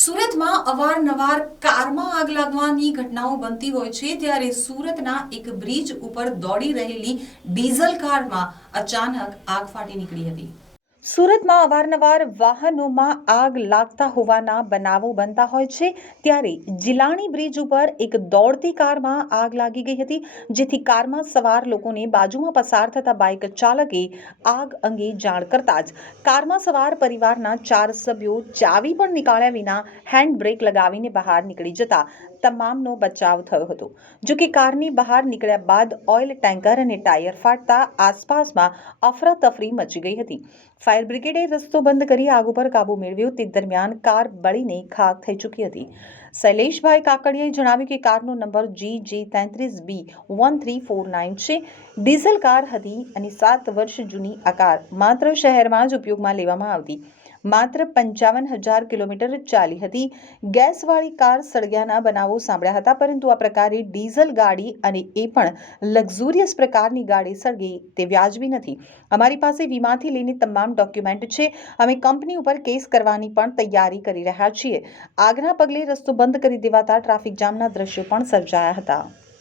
સુરતમાં અવારનવાર કારમાં આગ લાગવાની ઘટનાઓ બનતી હોય છે, ત્યારે સુરતના એક બ્રિજ ઉપર દોડી રહેલી ડીઝલ કારમાં અચાનક આગ ફાટી નીકળી હતી. સુરતમાં અવારનવાર વાહનોમાં આગ લાગતા હોવાના બનાવો બનતા હોય છે. ત્યારે જિલાણી બ્રિજ ઉપર એક દોડતી કારમાં આગ લાગી ગઈ હતી, જેથી કારમાં સવાર લોકોને બાજુમાં પસાર થતા બાઇક ચાલકે આગ અંગે જાણ કરતા જ કારમાં સવાર પરિવારના ચાર સભ્યો ચાવી પણ નીકાળ્યા વિના હેન્ડ બ્રેક લગાવીને બહાર નીકળી જતા તમામનો બચાવ થયો હતો. જો કે કારની બહાર નીકળ્યા બાદ ઓઇલ ટેન્કર અને ટાયર ફાટતા આસપાસમાં અફરાતફરી મચી ગઈ હતી. ફાયર બ્રિગેડે રસ્તો બંધ કરી આગ ઉપર કાબુ મેળવ્યો. તે દરમિયાન કાર બળીને ખાક થઈ ચૂકી હતી. શૈલેષભાઈ કાકડિયાએ જણાવ્યું કે કારનો નંબર જી જે તેત્રીસ B one three four nine છે. ડીઝલ કાર હતી અને સાત વર્ષ જૂની આ કાર માત્ર શહેરમાં જ ઉપયોગમાં લેવામાં આવતી. માત્ર પંચાવન હજાર કિલોમીટર ચાલી હતી. ગેસવાળી કાર સળગ્યાના બનાવો સાંભળ્યા હતા, પરંતુ આ પ્રકારે ડીઝલ ગાડી અને એ પણ લક્ઝુરિયસ પ્રકારની ગાડી સળગી તે વ્યાજબી નથી. અમારી પાસે વીમાથી લઈને તમામ ડોક્યુમેન્ટ છે. અમે કંપની ઉપર કેસ કરવાની પણ તૈયારી કરી રહ્યા છીએ. આગના પગલે રસ્તો બંધ કરી દેવાતા ટ્રાફિક જામના દ્રશ્યો પણ સર્જાયા હતા.